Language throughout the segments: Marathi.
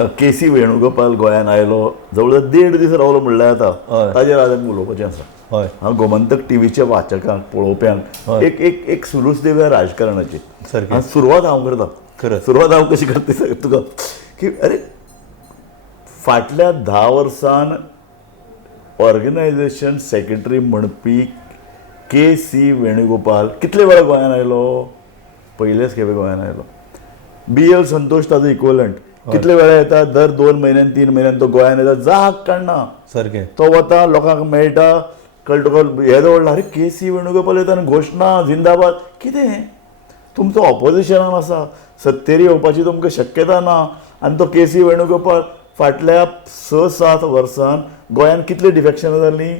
के.सी. वेणुगोपाल गोंयान आयलो, जवळ 1.5 दीस रावलो म्हणल्यार जाता. ताजेर आज आमी उलोवपाचें आसा. हय हांव गोमंतक टीव्हीच्या वाचकांक पळोवप्यांक एक सुरूच देवया राजकारणाची. सारकें. आनी सुरवात हांव करतां. खरंच. सुरवात हांव कशी करता सांगता तुका की अरे फाटल्या 10 वर्सान ऑर्गनायझेशन सेक्रेटरी म्हणपी के.सी. वेणुगोपाल कितले वेळा गोंयान आयलो? पयलेच खेपे गोंयान आयलो. बी.एल. संतोष ताजो इक्वलंट कितले वेळा येता? दर 2 म्हयन्यान 3 म्हयन्यान तो गोंयान येता, जाग काडना. सारकें. तो वता, लोकांक मेळटा, कळटकल हे दवरला, अरे के.सी. वेणुगोपाल येता आनी घोशणा जिंदाबाद. कितें तुमचो ऑपोजिशनान आसा, सत्तेर येवपाची तुमकां शक्यता ना, आनी तो के.सी. वेणुगोपाल फाटल्या 6-7 वर्सान गोंयान कितली डिफेक्शनां जालीं?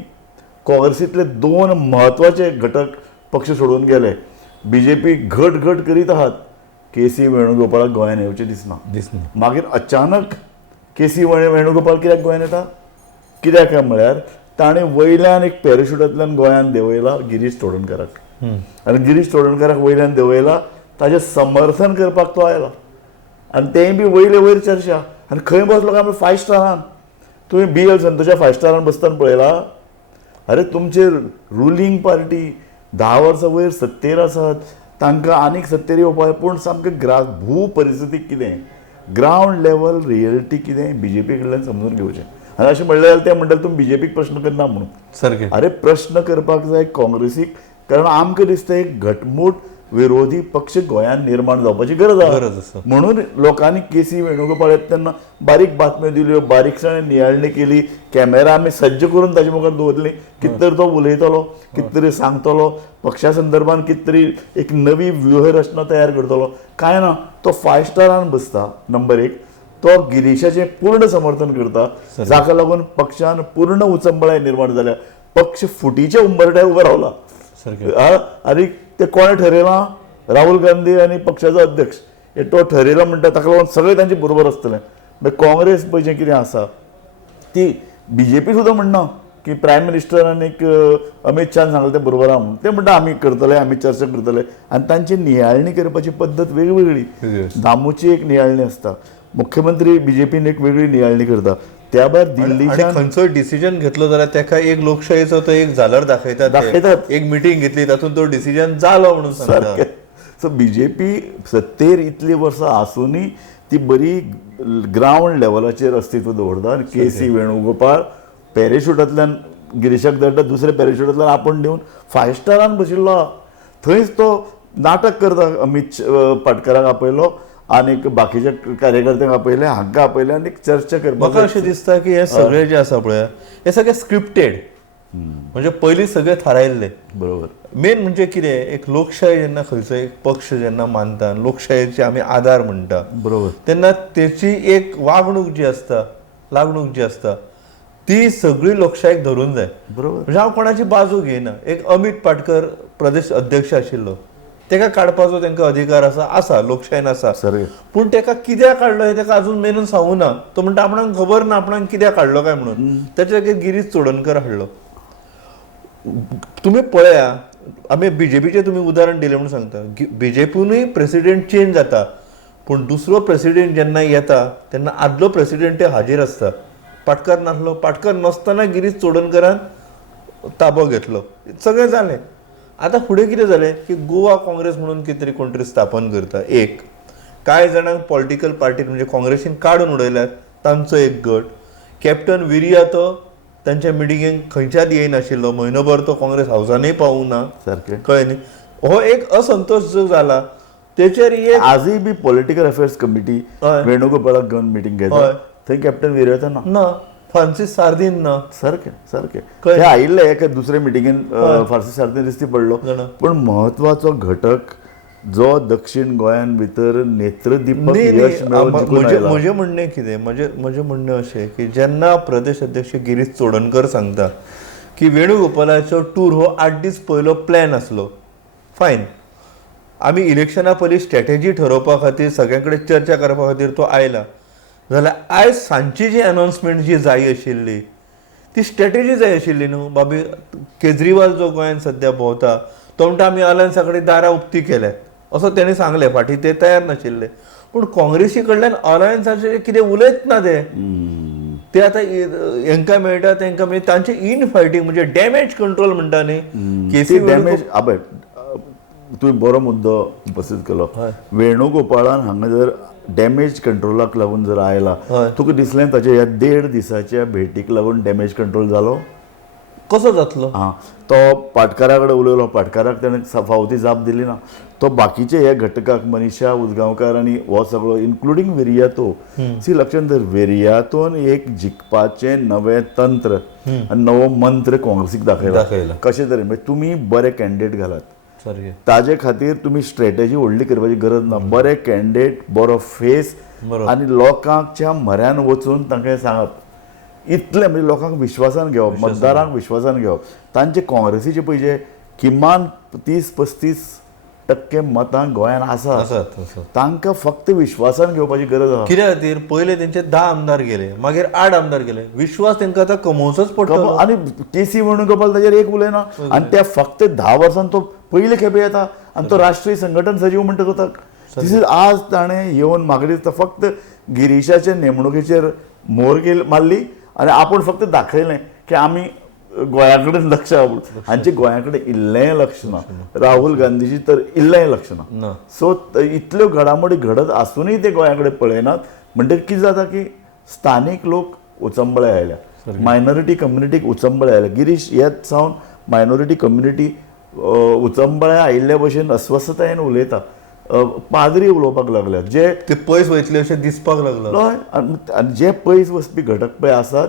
काँग्रेसींतले 2 म्हत्वाचे घटक पक्ष सोडून गेले. BJP घट करीत आहात, के.सी. वेणुगोपालाक गोंयान येवचें दिसना. मागीर अचानक के.सी. वेणुगोपाल कित्याक गोंयान येता? कित्याक काय म्हळ्यार ताणें वयल्यान एक पॅराशुटांतल्यान गोंयान देंवयला गिरीश चोडणकराक. आनी गिरीश चोडणकराक वयल्यान देंवयला, ताजें समर्थन करपाक तो आयला. आनी तेंय बी वयले वयर चर्चा. आनी खंय बसलो काय आमी 5 स्टारान. तुवें बी.एल. संतोषा 5 स्टारान बसतना पळयला? अरे तुमचे रुलींग पार्टी 10 वर्सां वयर सत्तेर आसात, तांकां आनीक सत्तेर येवपाक, पूण सामकें भू परिस्थिती कितें, ग्रावंड लेवल रियलिटी कितें BJP कडल्यान समजून घेवचें. आनी अशें म्हणलें जाल्यार ते म्हणटात तुमी BJPक प्रश्न करना म्हणून. सारकें. अरे प्रश्न करपाक जाय काँग्रेसीक, कारण आमकां दिसता एक घटमूट विरोधी पक्ष गोंयान निर्माण जावपाची गरज आसा. म्हणून लोकांनी के.सी. वेणुगोपाल येता तेन्ना बारीक बातम्यो दिल्यो, बारीकसाणें नियाळणी केली, कॅमेरा आमी सज्ज करून ताचे मुखार दवरली. कितें तरी तो उलयतलो, कितें तरी सांगतलो, पक्षा संदर्भान कितें तरी एक नवी व्यूहरचना तयार करतलो. काय ना, तो 5 स्टारान बसता. नंबर 1 तो गिरीशाचें पूर्ण समर्थन करता, जाका लागून पक्षान पूर्ण उचंबळाय निर्माण जाल्या. पक्ष फुटीच्या उंबरट्यार उबो रावला. आनी ते कोणें ठरयलां? राहुल गांधी आनी पक्षाचो अध्यक्ष हे तो ठरयला म्हणटा, ताका लागून सगळे तांचे बरोबर आसतले. मागीर काँग्रेस पळय जें कितें आसा ती BJP सुद्दां म्हणना की प्रायम मिनिस्टरान एक अमित शाहान सांगलें तें बरोबर आहा म्हणून. ते म्हणटा आमी करतले, आमी चर्चा करतले. आनी तांची नियाळणी करपाची पद्दत वेगवेगळी. दामूची एक नियाळणी आसता, मुख्यमंत्री BJPन एक वेगळी नियाळणी करता. त्या भायर दिल्लीच्यान खंयचोय डिसिजन घेतलो जाल्यार तेका एक लोकशायेचो तो एक झालर दाखयतात. एक मिटींग घेतली, तातूंत तो डिसिजन जालो म्हणून सांगता. सो BJP सत्तेर इतली वर्सां आसुनूय ती बरी ग्रावंड लेवलाचेर अस्तित्व दवरता. आनी के.सी. वेणुगोपाल पॅरेशुटांतल्यान गिरीशाक धाडटा, दुसऱ्या पॅरेशुटांतल्यान आपण दिवन 5 स्टारान बशिल्लो आहा. थंयच तो नाटक करता. अमित पाटकराक आपयलो आनीक बाकीच्या कार्यकर्त्यांक आपयले, हांकां आपयले आनी चर्चा करपाक. म्हाका अशें दिसता की हे सगळे जे आसा पळय हे सगळे स्क्रिप्टेड. म्हणजे पयलीं सगळे थारायल्ले. बरोबर. मेन म्हणजे कितें, एक लोकशाय जेन्ना खंयचो एक पक्ष जेन्ना मानता, लोकशायेचे आमी आधार म्हणटा, बरोबर, तेन्ना तेची एक वागणूक जी आसता, लागणूक जी आसता, ती सगळी लोकशायेक धरून जाय. बरोबर. म्हणजे हांव कोणाची बाजू घेयना. एक अमित पाटकर प्रदेश अध्यक्ष आशिल्लो, तेका काडपाचो तेंका अधिकार आसा लोकशायेन आसा. पूण तेका कित्याक काडलो हे तेका अजून मेनून सांगूं ना. तो म्हणटा आपणाक खबर ना आपणाक कित्याक काडलो काय म्हणून. त्याच्या जागेर गिरीश चोडणकर हाडलो. तुम्ही पळया, आमी BJPचें तुमी उदाहरण दिलें म्हणून सांगता. BJPनूय प्रेसिडेंट चेंज जाता, पूण दुसरो प्रेसिडेंट जेन्ना येता तेन्ना आदलो प्रेसिडेंट हाजीर आसता. पाटकर नासलो, पाटकर नासतना गिरीश चोडणकरान ताबो घेतलो. सगळें जालें. आतां फुडें कितें जालें की गोवा काँग्रेस म्हणून कितें तरी कोण तरी स्थापन करता. एक कांय जाणांक पॉलिटिकल पार्टीन म्हणजे काँग्रेसीन काडून उडयल्यात, तांचो एक गट. कॅप्टन विरिया तो तांच्या मिटिंगेक खंयच्याच येयनाशिल्लो, म्हयनोभर तो काँग्रेस हावसानूय पावूंक ना. सारकें. कळ्ळें न्ही. हो एक असंतोष जो जाला तेचेर एक आजूय बी पॉलिटिकल अफेअर्स कमिटी वेणुगोपालाक घेवन मिटींग घेता. थंय कॅप्टन विरिया ना, फ्रांसीस सार्दीन ना. सारकें. ते आयिल्ले एका दुसरे मिटिंगेन फ्रांसीस सार्दीन दिसती पडलो. पूण म्हत्वाचो घटक जो दक्षिण गोंयान भितर नेत्रदीपक यश म्हजें म्हणणें कितें, म्हजें म्हणणें अशें की जेन्ना प्रदेश अध्यक्ष गिरीश चोडणकर सांगता की वेणुगोपालाचो टूर हो 8 दीस पयलो प्लॅन आसलो. फायन. आमी इलेक्शना पयलीं स्ट्रॅटेजी ठरोवपा खातीर सगळ्यां कडेन चर्चा करपा खातीर तो आयला, जाल्यार आयज सांजची जी अनाउन्समेंट जी जाय आशिल्ली ती स्ट्रॅटेजी जाय आशिल्ली न्हू. बाबी केजरीवाल जो गोंयान सद्या भोंवता तो म्हणटा आमी अलायन्सा कडेन दारां उक्तीं केल्यात असो तेणें सांगलें. फाटीं ते तयार नाशिल्ले. पूण काँग्रेसी कडल्यान अलायन्साचे कितें उलयत ना ते आतां हांकां मेळटा तांकां मेळटा तांचे इन फायटींग म्हणजे डॅमेज कंट्रोल म्हणटा न्ही केसी डॅमेज आबय तुवें बरो मुद्दो उपस्थित केलो. वेणुगोपाळान हांगा जर डॅमेज कंट्रोलाक लागून जर आयला, तुका दिसलें ताच्या ह्या 1.5 दिसाच्या भेटीक लागून डॅमेज कंट्रोल जालो? कसो जातलो? हां, तो पाटकारा कडेन उलयलो, पाटकाराक ताणें फावती जाप दिली ना. तो बाकीचे हे घटकाक मनीषा उजगांवकार आनी हो सगळो इन्क्लुडींग वेरियातो सी लक्षांत धर, वेरियातोन एक जिखपाचें नवें तंत्र आनी नवो मंत्र काँग्रेसीक दाखयला. कशें तरेन म्हणजे तुमी बरे कॅन्डिडेट घालात, ताजे खातीर तुमी स्ट्रॅटेजी व्हडली करपाची गरज ना. बरे कॅन्डिडेट, बरो फेस आनी लोकांच्या म्हऱ्यान वचून तांकां सांगप, इतलें म्हणजे लोकांक विश्वासान घेवप, मतदारांक विश्वासान घेवप. तांचे काँग्रेसीचे पयचे किमान 30-35% मतां गोंयांत आसात, तांकां फक्त विश्वासान घेवपाची गरज आसा. कित्या खातीर पयले तेंचे 10 आमदार गेले, मागीर 8 आमदार गेले. विश्वास तेंकां आतां कमोवचोच पडटलो. आनी केसी वेणुगोपाल ताचेर एक उलयना आनी त्या फक्त 10 वर्सान तो पयले खेपे येता आनी तो राष्ट्रीय संघटन सजीव म्हणटा जाता. आज ताणें येवन म्हाका दिसता फक्त गिरीशाचे नेमणुकेचेर मोर मारली आनी आपूण फक्त दाखयलें की आमी गोंया कडेन लक्ष हांचे गोंया कडेन इल्लेंय लक्ष ना. राहुल गांधीची तर इल्लेंय लक्ष ना. सो इतल्यो घडामोडी घडत आसुनूय ते गोंया कडेन पळयनात. म्हणटकीर कितें जाता की स्थानीक लोक उचंबळे आयल्या, मायनॉरिटी कम्युनिटीक उचंबळे आयल्या. गिरीश हेच सावन मायनॉरिटी कम्युनिटी उचंबळे आयिल्ल्या भशेन अस्वस्थतायेन उलयता. पाद्री उलोवपाक लागल्यात जे ते पयस वयतले अशें दिसपाक लागलो. आनी जे पयस वचपी घटक पळय आसात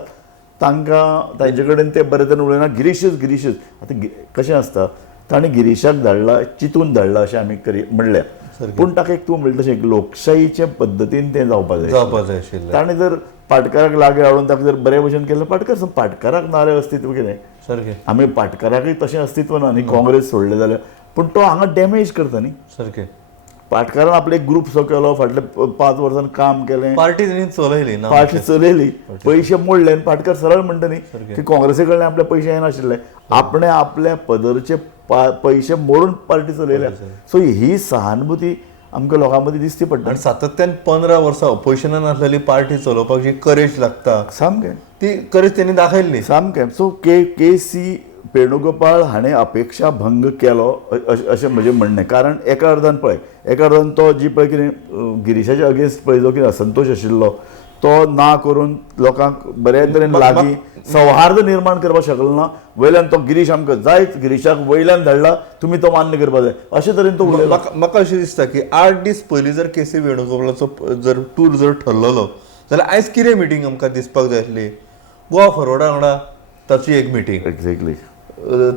तांकां तांचे कडेन ते बरे तरेन उलयना. गिरीशच आतां कशें आसता, ताणें गिरीशाक धाडला, चिंतून धाडला अशें आमी म्हणल्या. पूण ताका एक तूं म्हणटा तशें लोकशायीचे पद्दतीन तें जावपाक जाय आशिल्लें. ताणें जर पाटकाराक लागीं हाडून ताका जर बरे भशेन केलें, पाटकाराक नारे अस्तित्व कितें? सारकें, आमी पाटकाराकय तशें अस्तित्व ना न्ही काँग्रेस सोडलें जाल्यार. पूण तो हांगा डॅमेज करता न्ही. सारकें, पाटकारान आपलो एक ग्रूप सो केलो, फाटले 5 वर्सान काम केलें, पार्टी तेणी चलयली ना, पार्टी चलयली, पयशे मोडले आनी पाटकार सरळ म्हणटा न्ही की काँग्रेसी कडल्यान आपले पयशे येनाशिल्ले, आपणे आपल्या पदरचे पयशे मोडून पार्टी चलयल्या. सो ही सहानुभूती आमकां लोकां मदीं दिसती पडटा. आनी सातत्यान 15 वर्सां ऑपोजिशनान आसलेली पार्टी चलोवपाक जी करेज लागता सामकें ती करेज तेणी दाखयल्ली. सामकें. So KC. वेणुगोपाळ हाणें अपेक्षा भंग केलो अशें म्हजें म्हणणें. कारण एका अर्थान तो जी पळय कितें गिरीशाच्या अगेन्स्ट पळय जो कितें असंतोश आशिल्लो तो ना करून लोकांक बरे तरेन लागीं सौहार्द निर्माण करपाक शकलो ना. वयल्यान तो गिरीश आमकां जायच, गिरीशाक वयल्यान धाडला, तुमी तो मान्य करपाक जाय अशे तरेन तो उलयलो. म्हाका अशें दिसता की 8 दीस पयलीं जर के.सी. वेणुगोपालाचो जर टूर जर ठरलेलो जाल्यार आयज कितें मिटींग आमकां दिसपाक जाय आसली? गोवा फॉरवर्डा वांगडा ताची एक मिटींग, एक्झॅक्टली.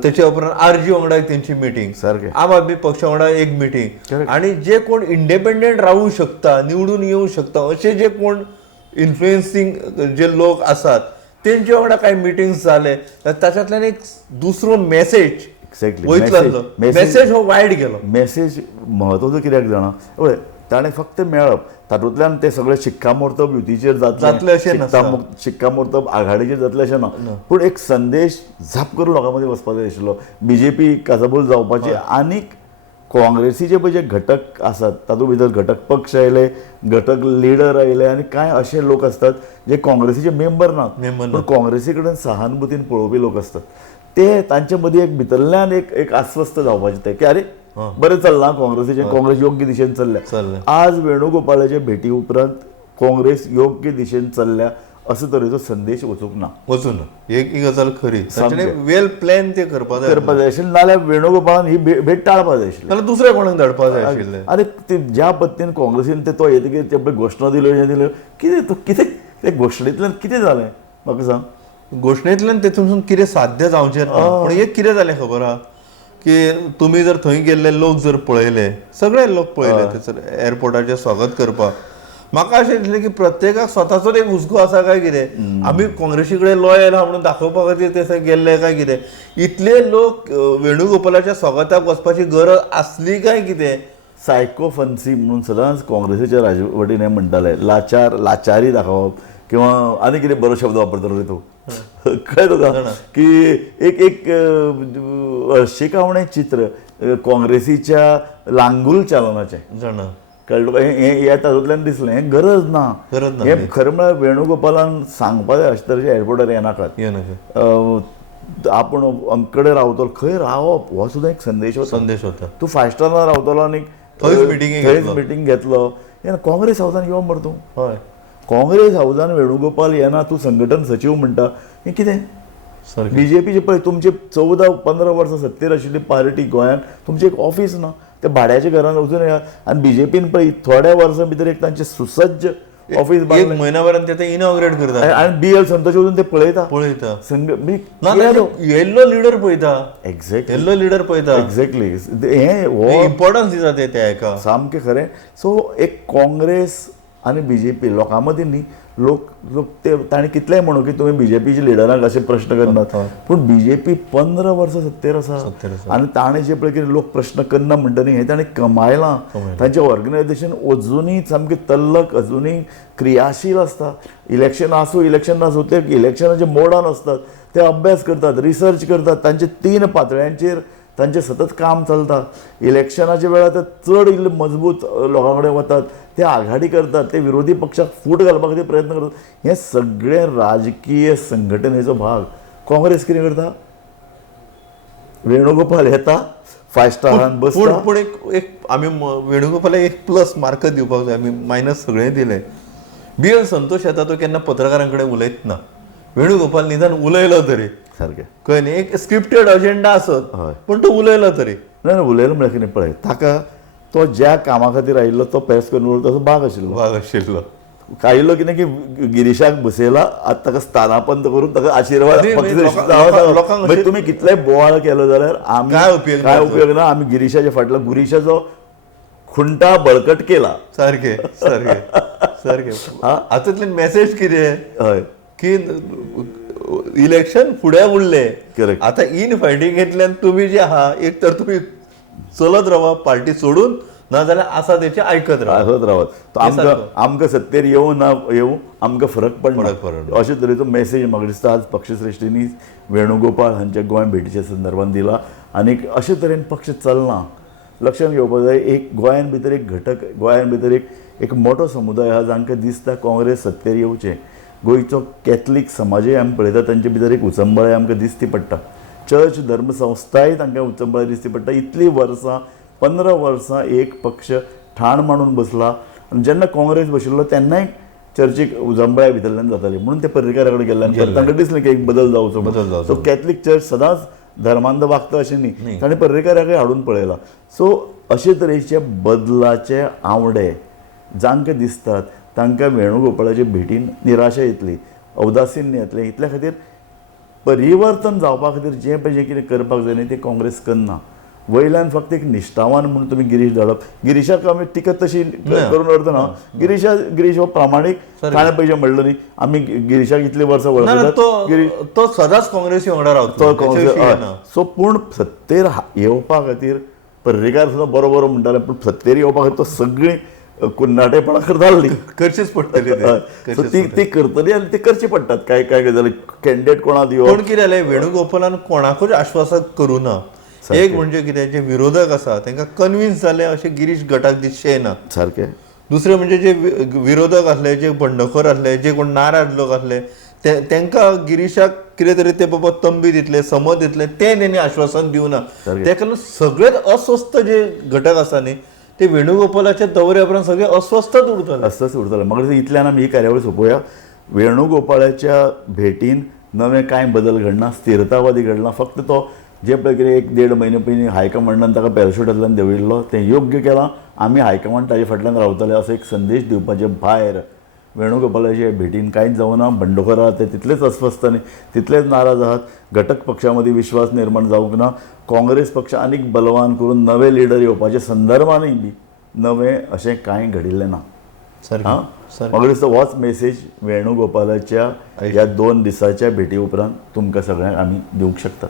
त्याच्या उपरांत आरजी वांगडा तेंची मिटींग, सारकें, आम आदमी पक्षा वांगडा एक मिटींग, आनी जे कोण इंडिपेंडंट रावूंक शकता, निवडून येवंक शकता अशे जे कोण इन्फ्लुएन्सिंग जे लोक आसात तेंचे वांगडा कांय मिटिंग्स जाले. ताच्यातल्यान एक दुसरो मेसेज वयतलो. मेसेज हो वायट गेलो. मेसेज म्हत्वाचो कित्याक जाणा पळय, ताणें फक्त मेळप, तातूंतल्यान ते सगळे शिक्कामोर्तब युतीचेर जातले अशें शिक्कामोर्तब आघाडीचेर जातले अशें ना. पूण एक संदेश झाप करून लोकां मदीं वचपाक जाय आशिल्लो. बीजेपी काजाबूल जावपाची आनीक काँग्रेसीचे पळय जे घटक आसात तातूंत भितर घटक पक्ष आयले, घटक लिडर आयले आनी कांय अशे लोक आसतात जे काँग्रेसीचे मेंबर नात पूण काँग्रेसी कडेन सहानुभुतीन पळोवपी लोक आसतात. ते तांचे मदीं एक भितरल्यान एक आस्वस्थ जावपाचें तें की अरे बरें चल्लां काँग्रेसीचें, काँग्रेस योग्य दिशेन चल्ल्या. आज वेणुगोपालाचे भेटी उपरांत काँग्रेस योग्य दिशेन चल्ल्या असो तरेचो संदेश वचूंक ना. एक गजाल खरी, वेल प्लॅन ते करपाक जाय आशिल्लें. नाल्यार वेणुगोपालान ही भेट टाळपाक जाय आशिल्ली, नाल्यार दुसऱ्या कोणाक धाडपाक जाय आशिल्लें. अरे ते ज्या पद्दतीन काँग्रेसीन तो येतकीर ते पळय घोशणा दिल्यो हें दिल्यो, कितें ते घोशणेंतल्यान कितें जालें म्हाका सांग? घोशणेंतल्यान तेतून कितें साध्य जावचें ना. पूण एक कितें जालें खबर आहा की तुमी जर थंय गेल्ले लोक जर पळयले, सगळे लोक पळयले थंयसर एअरपोर्टाचेर स्वागत करपाक, म्हाका अशें दिसलें की प्रत्येकाक स्वताचोच एक हुस्को आसा काय कितें, आमी काँग्रेसी कडेन लॉयल आहा म्हणून दाखोवपा खातीर ते थंय गेल्ले काय कितें. इतले लोक वेणुगोपालाच्या स्वागताक वचपाची गरज आसली काय कितें? सायकोफन्सी म्हणून सदांच काँग्रेसीच्या राजवटीन हें म्हणटाले, लाचारी दाखोवप किंवा आनी कितें बरो शब्द वापरतलो रे तूं कळ्ळें तुका की एक शिकावणें चित्र काँग्रेसीच्या लांगूल चालनाचें. कळ्ळें तुका हें तातूंतल्यान दिसलें हें गरज ना गरज ना. हें खरें म्हळ्यार वेणुगोपालान सांगपा जाय अशें तरेच्या एअरपोर्टार येनाकात ये नका. आपूण अंकडे रावतलो खंय रावप हो सुद्दां एक संदेश वता. संदेश होता. तूं 5 स्टारान रावतलो आनी थंयच मिटिंगेक थंयच घेतलो. मिटींग घेतलो हें काँग्रेस हावसान यो मरे तूं हय काँग्रेस हावसान वेणुगोपाल येना तूं संघटन सचिव म्हणटा हें कितें सारकें. बीजेपीचे पळय तुमचे 14-15 वर्सां सत्तेर आशिल्ली पार्टी गोंयांत तुमचें एक ऑफिस ना त्या भाड्याच्या घरान वचून येयात आनी बीजेपीन पळय थोड्या वर्सां भितर एक तांचें सुसज्ज ऑफिस एक बांदलें म्हयन्याभरान ते इनॉग्रेट करता आनी BL संतोष वचून ते पळयता पळयता. संघ ना येल्लो लिडर पळयता. एक्झॅक्टली येल्लो लिडर पळयता. एक्झॅक्टली हें हो इम्पॉर्टन्स दिता ते त्या हेका. सामकें खरें सो एक काँग्रेस आनी बीजेपी लोकां मदीं न्ही लोक लोक ते ताणें कितलेंय म्हणू की तुमी बीजेपीच्या लिडरांक अशे प्रश्न करनात पूण बीजेपी 15 वर्सां सत्तेर आसा आनी ताणें जे पळय कितें लोक प्रश्न करना म्हणटा न्ही हें ताणें कमायलां तांचें ऑर्गनायजेशन अजुनूय सामकें तल्लक अजुनूय क्रियाशील आसता इलेक्शन आसूं इलेक्शन नासूं ते इलेक्शनाच्या मोडान आसतात ते अभ्यास करतात रिसर्च करतात तांचे 3 पातळ्यांचेर तांचें सतत काम चलता इलेक्शनाच्या वेळार ते चड इल्ले मजबूत लोकां कडेन वतात ते आघाडी करतात ते विरोधी पक्षाक फूट घालपा खातीर प्रयत्न करतात हे सगळे राजकीय संघटनेचो भाग काँग्रेस कितें करता वेणुगोपाल येता 5 स्टारान बसता पूण एक आमी वेणुगोपालाक एक प्लस मार्क दिवपाक जाय आमी मायनस सगळें दिलें. BL संतोष येता तो केन्ना पत्रकारां कडेन उलयत ना. वेणुगोपाल निदान उलयलो तरी सारकें कळ्ळें न्ही एक स्क्रिप्टेड अजेंडा आसत हय पूण तो उलयलो तरी ना उलयलो म्हळ्यार कितें पळय ताका तो ज्या कामा खातीर आयिल्लो तो प्रेस करून ताचो भाग आशिल्लो भाग आशिल्लो. आयिल्लो कितें की गिरीशाक बसयला आतां ताका स्थानापंत करून ताका आशिर्वाद आनी पक्ष लोकांक मागीर तुमी कितलेय बोवाळ केलो जाल्यार आमी काय उपयोग ना आमी गिरीशाच्या फाटलो गिरीशाचो खुंटा बळकट केला सारकें सारकें सारकें. हातूंतल्यान मेसेज कितें हय की इलेक्शन फुडें उरलें Correct. आतां इन फायटिंगेंतल्यान तुमी जे आहा एक तर तुमी चलत रावा पार्टी सोडून नाजाल्यार आसा तेचे आयकत रावा. आसत रावत आमकां सत्तेर येवं ना येवं आमकां फरक पडना अशे तरेचो मेसेज म्हाका दिसता आज पक्षश्रेश्ठींनी वेणुगोपाल हांच्या गोंय भेटीच्या संदर्भान दिला आनी अशे तरेन पक्ष चलना लक्षांत घेवपाक जाय एक गोंयान भितर एक घटक गोंयान भितर एक मोठो समुदाय आहा जांकां दिसता काँग्रेस सत्तेर येवचें गोंयचो कॅथलीक समाजूय आमी पळयता तांचे भितर एक उचंबळाय आमकां दिसती पडटा चर्च धर्मसंस्थाय तांकां उचंबळाय दिसती पडटा इतलीं वर्सां 15 वर्सां एक पक्ष ठाण मांडून बसला आनी जेन्ना काँग्रेस बशिल्लो तेन्नाय चर्चीक उजंबळ्या भितरल्यान जाताली म्हणून ते पर्रीकारा कडेन गेल्ले आनी तांकां दिसलें की एक बदल जावचो सो कॅथलीक चर्च सदांच धर्मांध वागता अशें न्ही ताणें पर्रीकाराकय हाडून पळयला सो अशे तरेचे बदलाचे आवडे जांकां दिसतात तांकां वेणुगोपाळाच्या भेटीन निराशा येतली औदासीन्य येतलें इतल्या खातीर परिवर्तन जावपा खातीर जें पळय जें कितें करपाक जाय न्ही तें काँग्रेस करना वयल्यान फक्त एक निश्ठावान म्हणून तुमी गिरीश धाडप गिरीशाक आमी टिकत तशी करून अर्थ ना गिरीश हो प्रामाणीक ताणें पयशे म्हणलो न्ही आमी गिरीशाक इतलीं वर्सां वळखतात तो सदांच काँग्रेसी वांगडा रावता सो पूण सत्तेर येवपा खातीर पर्रीकार सुद्दां बरो बरो म्हणटाले पूण सत्तेर येवपा खातीर तो सगळीं कुन्नाटेपणां करताली करचीच पडटली ती करतली आनी ती करची पडटात कांय गजाली कॅन्डिडेट कोणाक दिवप पूण कितें जालें वेणुगोपालान कोणाकूच आश्वासक करूं ना. एक म्हणजे कितें जे विरोधक आसा तांकां कन्विन्स जाले अशें गिरीश गटाक दिसचें ना सारकें. दुसरें म्हणजे जे विरोधक आसले जे बंडखोर आसले जे कोण नाराज लोक आसले तांकां गिरीशाक कितें तरी ते बाबा तंबी दितले समत दितले तें तेणी आश्वासन दिवं ना. तेका लागून सगळेच अस्वस्थ जे घटक आसा न्ही ते वेणुगोपालाच्या दौऱ्या उपरांत सगळे अस्वस्थच उरतले. अस्वस्थ उरतले. म्हाका दिसता इतल्यान आमी ही कार्यावळ सोंपोवया. वेणुगोपाळाच्या भेटीन नवे कांय बदल घडना स्थिरतावादी घडना फक्त तो जे पळय कितें 1-1.5 म्हयने पयलीं हायकमांडान ताका पॅराशूटांतल्यान देंवयल्लो तें योग्य केलां आमी हायकमांड ताजे फाटल्यान रावतले असो एक संदेश दिवपाचे भायर वेणुगोपालाचे भेटीन कांयच जावना. बंडखोर आहात ते तितलेच अस्वस्थ आनी तितलेच नाराज आहात घटक पक्षा मदीं विश्वास निर्माण जावंक ना. काँग्रेस पक्ष आनीक बलवान करून नवे लिडर येवपाच्या संदर्भानय बी नवें अशें कांय घडिल्लें ना. म्हाका दिसता होच मेसेज वेणुगोपालाच्या ह्या 2 दिसाच्या भेटी उपरांत तुमकां सगळ्यांक आमी दिवंक शकतात.